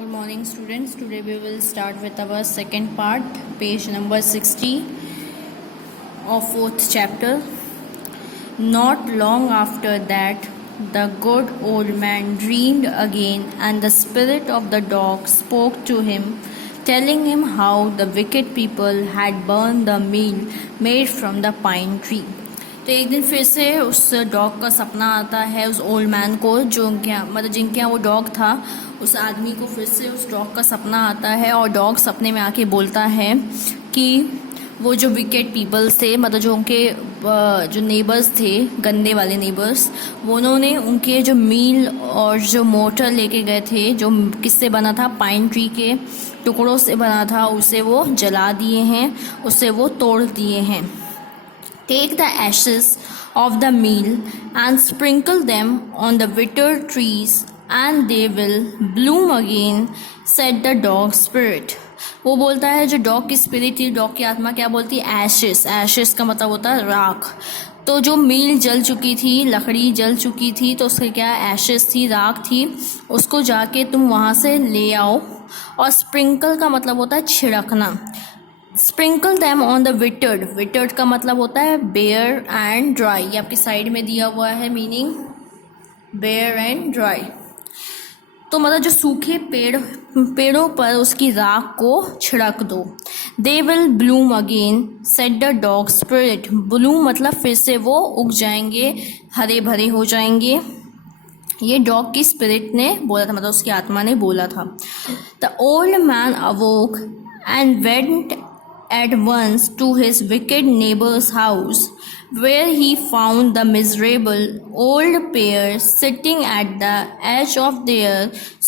Good morning, students. Today we will start with our second part, page number 60 of fourth chapter. Not long after that, the good old man dreamed again, and the spirit of the dog spoke to him, telling him how the wicked people had burned the meal made from the pine tree. तो एक दिन फिर से उस dog का सपना आता है उस ओल्ड मैन को, जो जिनके यहाँ वो डॉग था, उस आदमी को फिर से उस डॉग का सपना आता है और डॉग सपने में आके बोलता है कि वो जो विकेट पीपल्स थे, मतलब जो उनके जो नेबर्स थे, गंदे वाले नेबर्स, वो उन्होंने उनके जो मील और जो मोटर लेके गए थे, जो किससे बना था, पाइन ट्री के टुकड़ों से बना था, उसे वो जला दिए हैं, उसे वो तोड़ दिए हैं. Take the ashes of the meal and sprinkle them on the withered trees and they will bloom again, said the dog spirit. वो बोलता है, जो डॉग की स्पिरिट थी, डॉग की आत्मा क्या बोलती है, एशेस. एशेस का मतलब होता है राख. तो जो मील जल चुकी थी, लकड़ी जल चुकी थी, तो उसके क्या एशेस थी, राख थी, उसको जाके तुम वहाँ से ले आओ. और स्प्रिंकल का मतलब होता है छिड़कना. Sprinkle them on the withered. Withered का मतलब होता है बेयर एंड ड्राई. ये आपकी साइड में दिया हुआ है मीनिंग, बेयर एंड ड्राई. तो मतलब जो सूखे पेड़ों पर उसकी राख को छिड़क दो. They will Bloom again, said the dog spirit. Bloom मतलब फिर से वो उग जाएंगे, हरे भरे हो जाएंगे. ये डॉग की स्पिरिट ने बोला था, मतलब उसकी आत्मा ने बोला था. The old man अवोक and went at once to his wicked neighbor's house, where he found the miserable old pair sitting at the edge of their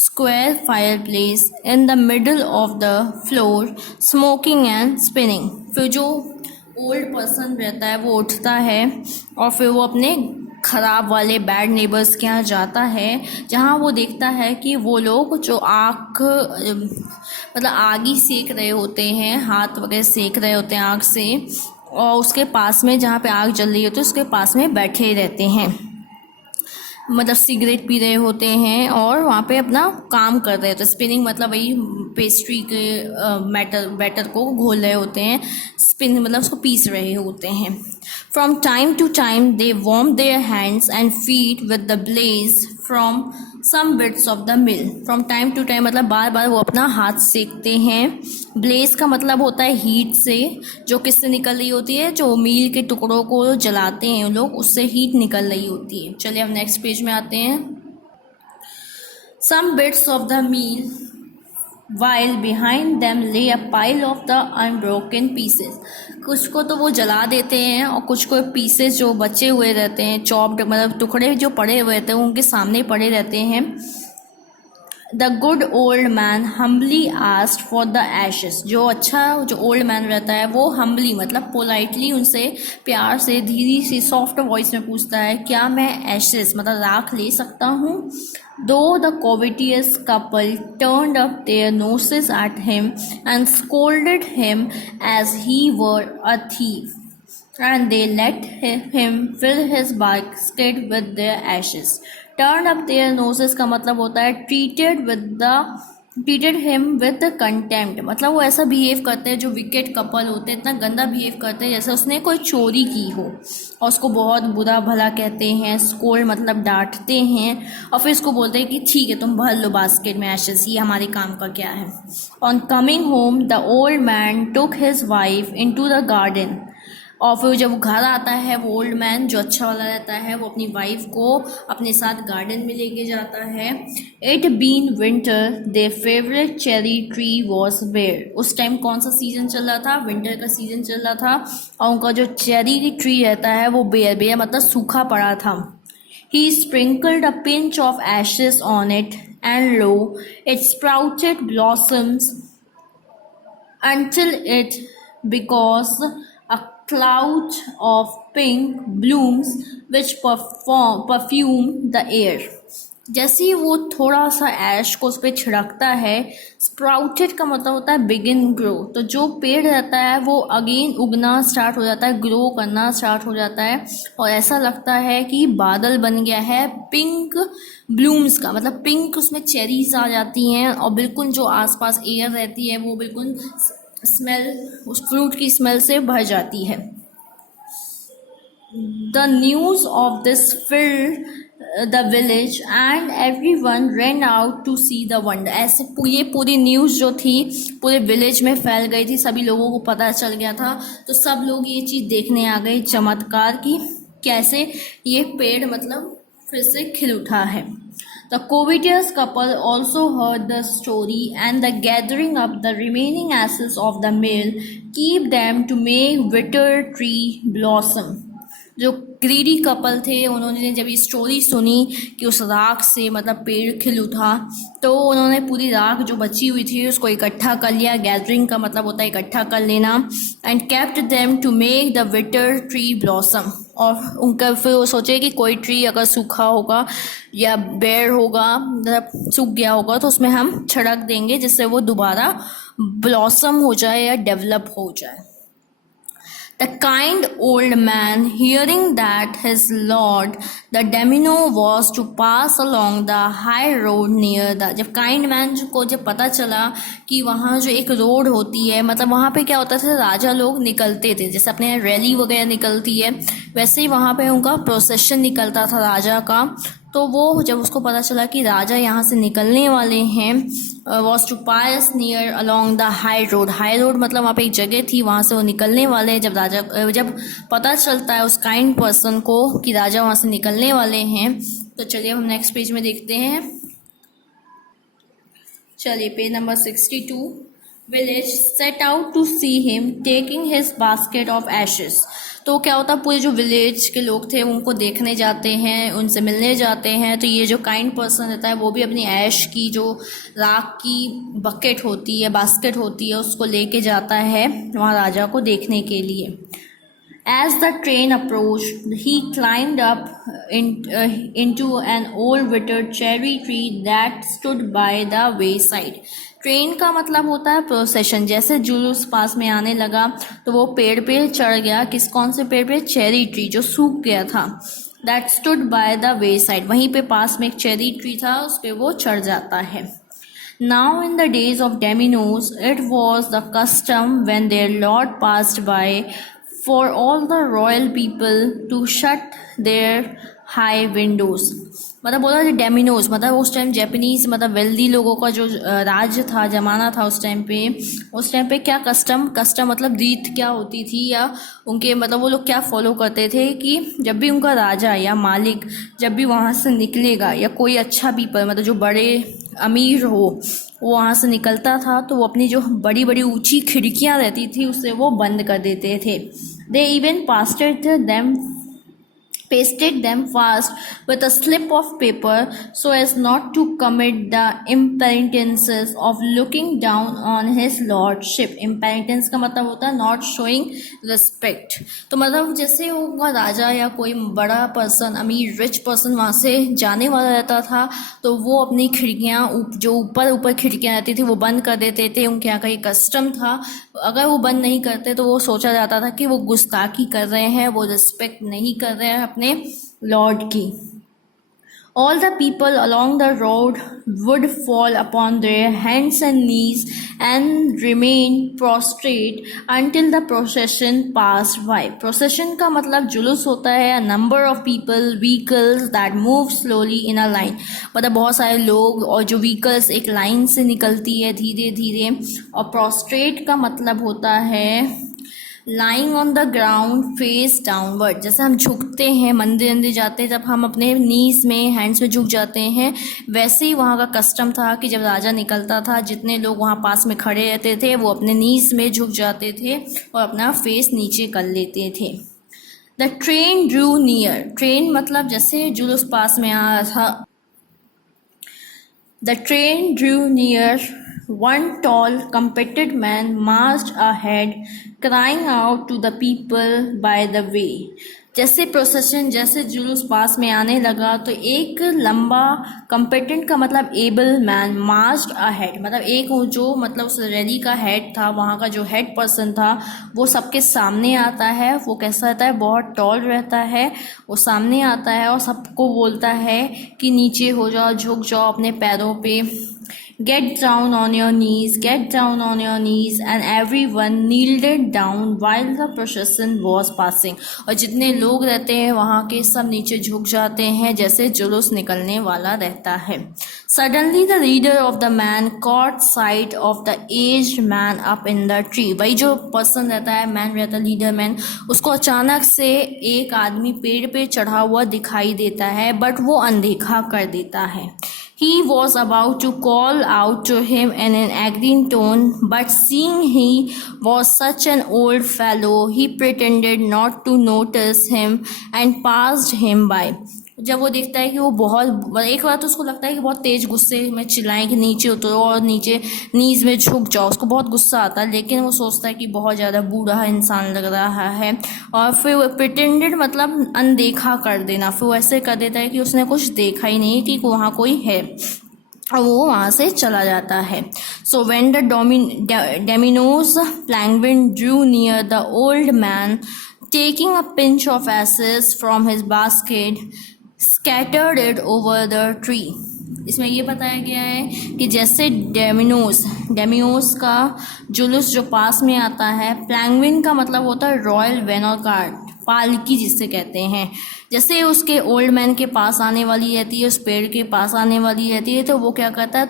square fireplace in the middle of the floor, smoking and spinning. फिर जो old person रहता है वो उठता है और फिर वो अपने ख़राब वाले बैड नेबर्स के यहाँ जाता है, जहाँ वो देखता है कि वो लोग जो आग, मतलब आग ही सेक रहे होते हैं, हाथ वगैरह सेक रहे होते हैं आग से, और उसके पास में जहाँ पे आग जल रही होती है उसके पास में बैठे रहते हैं, मतलब सिगरेट पी रहे होते हैं और वहाँ पे अपना काम कर रहे होते हैं. स्पिनिंग मतलब वही पेस्ट्री के बैटर को घोल रहे होते हैं. स्पिन मतलब उसको पीस रहे होते हैं. From time to time they warm their hands and feet with the blaze from some bits of the mill. From time to time मतलब बार बार वो अपना हाथ सेकते हैं. ब्लेज का मतलब होता है हीट से, जो किससे निकल रही होती है, जो मील के टुकड़ों को जलाते हैं लोग, उससे हीट निकल रही होती है. चलिए हम नेक्स्ट पेज में आते हैं. Some bits of the meal while behind them lay a pile of the unbroken pieces. कुछ को तो वो जला देते हैं और कुछ को पीसेस जो बचे हुए रहते हैं, चॉप्ड मतलब टुकड़े जो पड़े हुए रहते हैं, उनके सामने पड़े रहते हैं. The good old man humbly asked for the ashes. जो ओल्ड मैन रहता है वो हम्बली मतलब पोलाइटली उनसे प्यार से धीरे से सॉफ्ट वॉइस में पूछता है, क्या मैं एशेस मतलब राख ले सकता हूँ. Though the covetous couple turned up their noses at him and scolded him as he were a thief, and they let him fill his basket with their ashes. Turn up their noses का मतलब होता है treated him with contempt. मतलब वो ऐसा behave करते हैं, जो विकेट कपल होते हैं इतना गंदा बिहेव करते हैं जैसे उसने कोई चोरी की हो, और उसको बहुत बुरा भला कहते हैं. स्कोल्ड मतलब डांटते हैं, और फिर उसको बोलते हैं कि ठीक है तुम भर लो बास्केट में एशेस, ये हमारे काम का क्या है. On coming home the old man took his wife into the garden. और फिर जब घर आता है वो ओल्ड मैन जो अच्छा वाला रहता है, वो अपनी वाइफ को अपने साथ गार्डन में लेके जाता है. It been winter the favourite cherry tree was bare. उस टाइम कौन सा सीजन चल रहा था, विंटर का सीजन चल रहा था, और उनका जो चेरी ट्री रहता है वो बेयर मतलब सूखा पड़ा था. He sprinkled a pinch of ashes on it and lo it sprouted blossoms until it because a cloud of pink blooms which perfume the air. जैसे ही वो थोड़ा सा ऐश को उस पर छिड़कता है, स्प्राउटेड का मतलब होता है बिगिन ग्रो, तो जो पेड़ रहता है वो अगेन उगना स्टार्ट हो जाता है, ग्रो करना स्टार्ट हो जाता है, और ऐसा लगता है कि बादल बन गया है पिंक ब्लूम्स का, मतलब पिंक उसमें चेरीज आ जाती हैं, और बिल्कुल जो आसपास एयर रहती है वो बिल्कुल स्मेल, उस फ्रूट की स्मेल से भर जाती है। The news of this filled the village and everyone ran out to see the wonder. ऐसे ये पूरी न्यूज़ जो थी पूरे विलेज में फैल गई थी, सभी लोगों को पता चल गया था, तो सब लोग ये चीज़ देखने आ गए, चमत्कार की कैसे ये पेड़ मतलब फिर से खिल उठा है। The covetous couple also heard the story, and the gathering up the remaining ashes of the mill keep them to make bitter tree blossom. जो ग्रीडी कपल थे उन्होंने जब ये स्टोरी सुनी कि उस राख से मतलब पेड़ खिल उठा, तो उन्होंने पूरी राख जो बची हुई थी उसको इकट्ठा कर लिया, गैदरिंग का मतलब होता है इकट्ठा कर लेना, and kept them to make the withered tree blossom, और उनका फिर वो सोचे कि कोई ट्री अगर सूखा होगा या बेर होगा, मतलब सूख गया होगा, तो उसमें हम छिड़क देंगे जिससे वो दोबारा ब्लॉसम हो जाए या डेवलप हो जाए। The kind old man, hearing that his lord, the domino, was to pass along the high road near the, जब काइंड मैन को जब पता चला कि वहाँ जो एक रोड होती है, मतलब वहाँ पे क्या होता था, राजा लोग निकलते थे, जैसे अपने रैली वगैरह निकलती है वैसे ही वहाँ पे उनका प्रोसेशन निकलता था राजा का, तो वो जब उसको पता चला कि राजा यहाँ से निकलने वाले हैं, was to pass near along the high road, high road मतलब वहाँ पे एक जगह थी, वहाँ से वो निकलने वाले हैं, जब पता चलता है उस काइंड पर्सन को कि राजा वहाँ से निकलने वाले हैं, तो चलिए हम नेक्स्ट पेज में देखते हैं। चलिए page number 62। Village set out to see him taking his basket of ashes, तो क्या होता है पूरे जो विलेज के लोग थे उनको देखने जाते हैं, उनसे मिलने जाते हैं, तो ये जो काइंड पर्सन रहता है वो भी अपनी ऐश की जो राख की बकेट होती है, बास्केट होती है, उसको लेके जाता है वहाँ राजा को देखने के लिए। As the train approached, he climbed up into an old withered cherry tree that stood by the wayside. Train का मतलब होता है प्रोसेशन, जैसे जुलूस पास में आने लगा तो वो पेड़ पे चढ़ गया, कौन से पेड़ पे, चेरी ट्री जो सूख गया था, that stood by the way side, वहीं पे पास में एक चेरी ट्री था उस पर वो चढ़ जाता है। Now in the days of dominoes, it was the custom when their lord passed by for all the royal people to shut their high windows. मतलब बोला जो डेमिनोज मतलब उस टाइम जापानीज मतलब वेल्दी लोगों का जो राज्य था, जमाना था उस टाइम पे क्या कस्टम मतलब रीत क्या होती थी, या उनके मतलब वो लोग क्या फॉलो करते थे कि जब भी उनका राजा या मालिक जब भी वहाँ से निकलेगा, या कोई अच्छा पीपल मतलब जो बड़े अमीर हो वो वहाँ से निकलता था, तो वो अपनी जो बड़ी बड़ी ऊंची खिड़कियाँ रहती थी उससे वो बंद कर देते थे। They even pasted them fast with a slip of paper so as not to commit the impenitences of looking down on his lordship. Impenitence का मतलब होता है not showing respect, तो मतलब जैसे होगा राजा या कोई बड़ा पर्सन, अमीर रिच पर्सन वहाँ से जाने वाला रहता था, तो वो अपनी खिड़कियाँ जो ऊपर खिड़कियाँ रहती थी वो बंद कर देते थे। उनके यहाँ का ये कस्टम था, अगर वो बंद नहीं करते तो वो सोचा जाता था कि वो गुस्ताखी कर रहे हैं, वो रिस्पेक्ट नहीं कर रहे हैं अपने लॉर्ड की। All the people along the road would fall upon their hands and knees and remain prostrate until the procession passed by. Procession का मतलब जुलूस होता है, a number of people, vehicles that move slowly in a line, मतलब बहुत सारे लोग और जो vehicles एक लाइन से निकलती है धीरे धीरे। और prostrate का मतलब होता है lying on the ground face downward, जैसे हम झुकते हैं मंदिर जाते हैं जब हम अपने नीज में हैंड्स में झुक जाते हैं, वैसे ही वहाँ का कस्टम था कि जब राजा निकलता था जितने लोग वहाँ पास में खड़े रहते थे वो अपने नीज में झुक जाते थे और अपना फेस नीचे कर लेते थे। The train Drew near, train मतलब जैसे जुलूस पास में आ रहा था। The train Drew near, one tall compacted man marched ahead crying out to the people by the way, जैसे प्रोसेशन, जैसे जुलूस पास में आने लगा तो एक लंबा, कम्पिटेंट का मतलब एबल मैन, मार्च्ड अहेड, मतलब एक जो मतलब उस रैली का हेड था, वहाँ का जो हेड पर्सन था वो सबके सामने आता है। वो कैसा रहता है, बहुत टॉल रहता है। वो सामने आता है और सबको बोलता है कि नीचे हो जाओ, झुक जाओ अपने पैरों पे। Get down on your knees, get down on your knees, and everyone kneeled down while the procession was passing. और जितने लोग रहते हैं वहाँ के सब नीचे झुक जाते हैं जैसे जुलूस निकलने वाला रहता है। Suddenly the leader of the man caught sight of the aged man up in the tree. वही जो पर्सन रहता है, मैन रहता है, लीडर मैन, उसको अचानक से एक आदमी पेड़ पे चढ़ा हुआ दिखाई देता है, बट वो अनदेखा कर देता है। He was about to call out to him in an agreeing tone, but seeing he was such an old fellow, he pretended not to notice him and passed him by. जब वो देखता है कि वो बहुत, एक बार तो उसको लगता है कि बहुत तेज गुस्से में चिल्लाएं कि नीचे उतरो और नीचे नीज में झुक जाओ, उसको बहुत गुस्सा आता है, लेकिन वो सोचता है कि बहुत ज़्यादा बूढ़ा इंसान लग रहा है और फिर वो प्रिटेंडेड मतलब अनदेखा कर देना, फिर वो ऐसे कर देता है कि उसने कुछ देखा ही नहीं कि वहाँ कोई है और वो वहाँ से चला जाता है। So when the daimyo's palanquin drew near the old man, taking a pinch of ashes from his basket, scattered it over the tree. इसमें ये बताया गया है कि जैसे डेमियोस का जुलूस जो पास में आता है, प्लैंगविन का मतलब होता है रॉयल वेनोकार्ड, पालकी जिसे कहते हैं। जैसे उसके ओल्ड मैन के पास आने वाली रहती है, उस पेड़ के पास आने वाली रहती है, तो वो क्या करता है,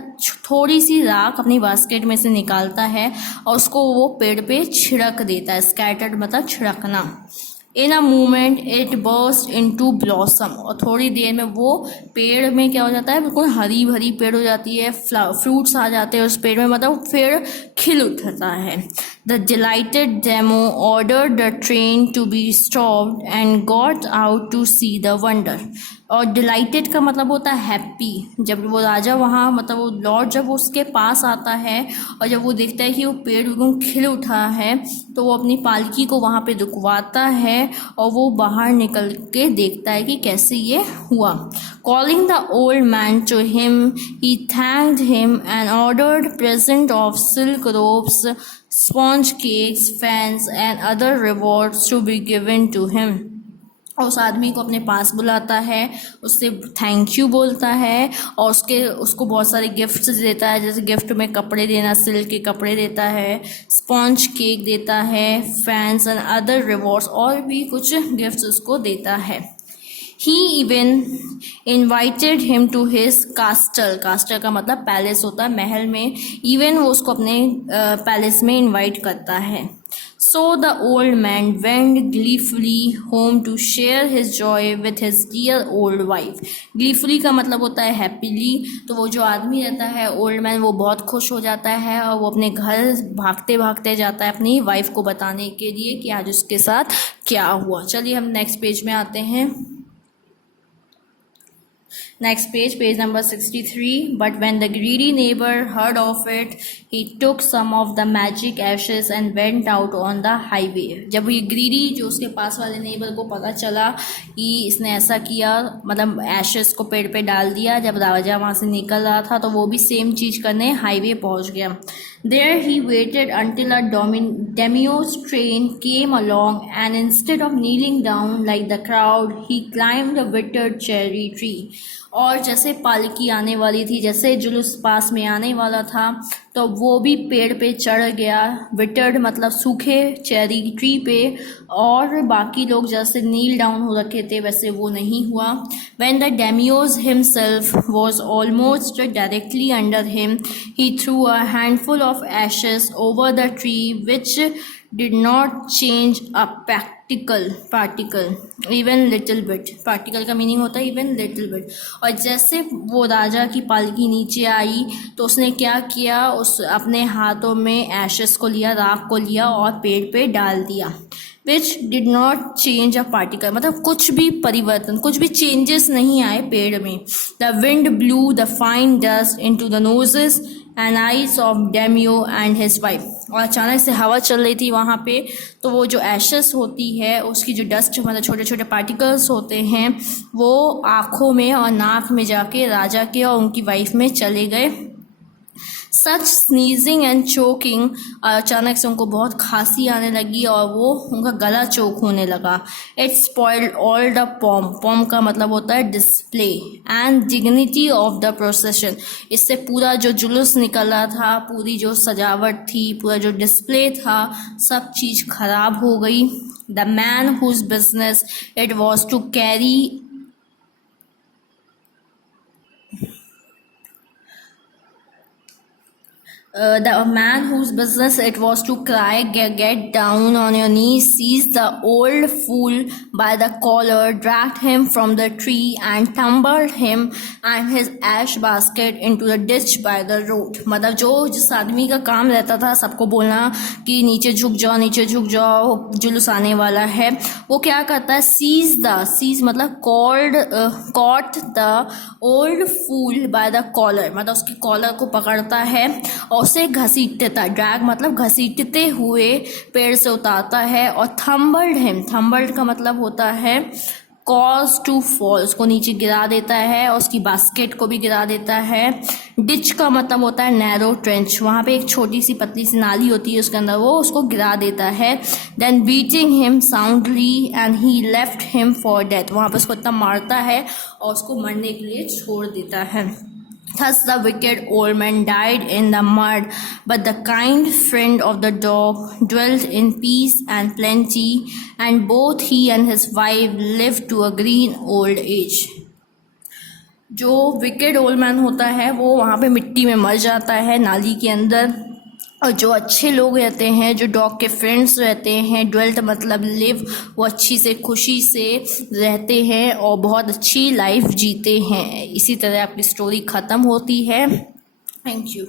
थोड़ी सी राख अपनी बास्केट में से निकालता है और उसको वो पेड़ पे छिड़क देता है। स्कैटर्ड मतलब छिड़कना। In a moment it burst into blossom, और थोड़ी देर में वो पेड़ में क्या हो जाता है, बिल्कुल हरी भरी पेड़ हो जाती है, फ्रूट्स आ जाते हैं उस पेड़ में, मतलब पेड़ खिल उठता है। The delighted daimyo ordered the train to be stopped and got out to see the wonder. और डिलाइटेड का मतलब होता है हैप्पी। जब वो राजा वहाँ मतलब वो लॉर्ड जब उसके पास आता है और जब वो देखता है कि वो पेड़ बिल्कुल खिल उठा है, तो वो अपनी पालकी को वहाँ पे रुकवाता है और वो बाहर निकल के देखता है कि कैसे ये हुआ। Calling the old man to him, he thanked him and ordered present of silk robes, sponge cakes, fans and other rewards to be given to him. और उस आदमी को अपने पास बुलाता है, उससे थैंक यू बोलता है और उसको बहुत सारे गिफ्ट्स देता है। जैसे गिफ्ट में कपड़े देना, सिल्क के कपड़े देता है, स्पॉन्ज केक देता है, फैंस एंड अदर रिवॉर्ड्स, और भी कुछ गिफ्ट्स उसको देता है। He even invited him to his castle. कास्टल का मतलब पैलेस होता है, महल में। इवन वो उसको अपने पैलेस में इनवाइट करता है। So the old man went gleefully home to share his joy with his dear old wife. Gleefully का मतलब होता है happily। तो वो जो आदमी रहता है ओल्ड मैन, वो बहुत खुश हो जाता है और वो अपने घर भागते भागते जाता है अपनी वाइफ को बताने के लिए कि आज उसके साथ क्या हुआ। चलिए हम नेक्स्ट पेज में आते हैं। Next page, page number 63. But when the greedy neighbor heard of it, he took some of the magic ashes and went out on the highway. जब ये greedy जो उसके पास वाले neighbor को पता चला कि इसने ऐसा किया, मतलब ashes को पेड़ पे डाल दिया, जब राजा वहाँ से निकल रहा था तो वो भी सेम चीज़ करने हाईवे पहुँच गया। There he waited until a Demio's train came along, and instead of kneeling down like the crowd, he climbed a withered cherry tree. और जैसे पालकी आने वाली थी, जैसे जुलूस पास में आने वाला था, तो वो भी पेड़ पे चढ़ गया। विटर्ड मतलब सूखे, चेरी ट्री पे, और बाकी लोग जैसे नील डाउन हो रखे थे वैसे वो नहीं हुआ। When the Demios himself was almost directly under him, he threw a handful of ashes over the tree, which did not change a particle even little bit. particle का मीनिंग होता है even little bit। और जैसे वो राजा की पालकी नीचे आई तो उसने क्या किया, उस अपने हाथों में एशेस को लिया, राख को लिया और पेड़ पे डाल दिया। which did not change a particle, मतलब कुछ भी परिवर्तन, कुछ भी चेंजेस नहीं आए पेड़ में। The wind blew the fine dust into the noses and eyes of daimyo and his wife. और अचानक से हवा चल रही थी वहाँ पे, तो वो जो एशेस होती है उसकी जो डस्ट मतलब छोटे छोटे पार्टिकल्स होते हैं वो आँखों में और नाक में जाके राजा के और उनकी वाइफ में चले गए। सच स्नीजिंग एंड चोकिंग, अचानक से उनको बहुत खांसी आने लगी और वो उनका गला चोक होने लगा। It spoiled all the pomp, pomp का मतलब होता है display, and dignity of the procession, इससे पूरा जो जुलूस निकल रहा था, पूरी जो सजावट थी, पूरा जो डिस्प्ले था, सब चीज़ खराब हो गई। The man whose business it was to carry the man whose business it was to cry, get down on your knees, seized the old fool by the collar, dragged him from the tree and tumbled him and his ash basket into the ditch by the road। मतलब जो जिस आदमी का काम रहता था सबको बोलना कि नीचे झुक जाओ, नीचे झुक जाओ, जुलूस आने वाला है, वो क्या करता है, सीज मतलब caught the old fool by the collar, मतलब उसकी कॉलर को पकड़ता है और उसे घसीटता, ड्रैग मतलब घसीटते हुए पेड़ से उतारता है। और थम्बल्ड का मतलब होता है कॉज टू फॉल, उसको नीचे गिरा देता है और उसकी बास्केट को भी गिरा देता है। डिच का मतलब होता है नैरो ट्रेंच, वहाँ पे एक छोटी सी पतली सी नाली होती है, उसके अंदर वो उसको गिरा देता है। Then beating him soundly and he left him for death, वहाँ पे उसको इतना मारता है और उसको मरने के लिए छोड़ देता है। Thus the wicked old man died in the mud, but the kind friend of the dog dwelt in peace and plenty, and both he and his wife lived to a green old age। जो wicked old man होता है वो वहाँ पे मिट्टी में मर जाता है नाली के अंदर, और जो अच्छे लोग रहते हैं, जो डॉग के फ्रेंड्स रहते हैं, ड्वेल्ट मतलब लिव, वो अच्छी से खुशी से रहते हैं और बहुत अच्छी लाइफ जीते हैं। इसी तरह आपकी स्टोरी ख़त्म होती है। Thank you.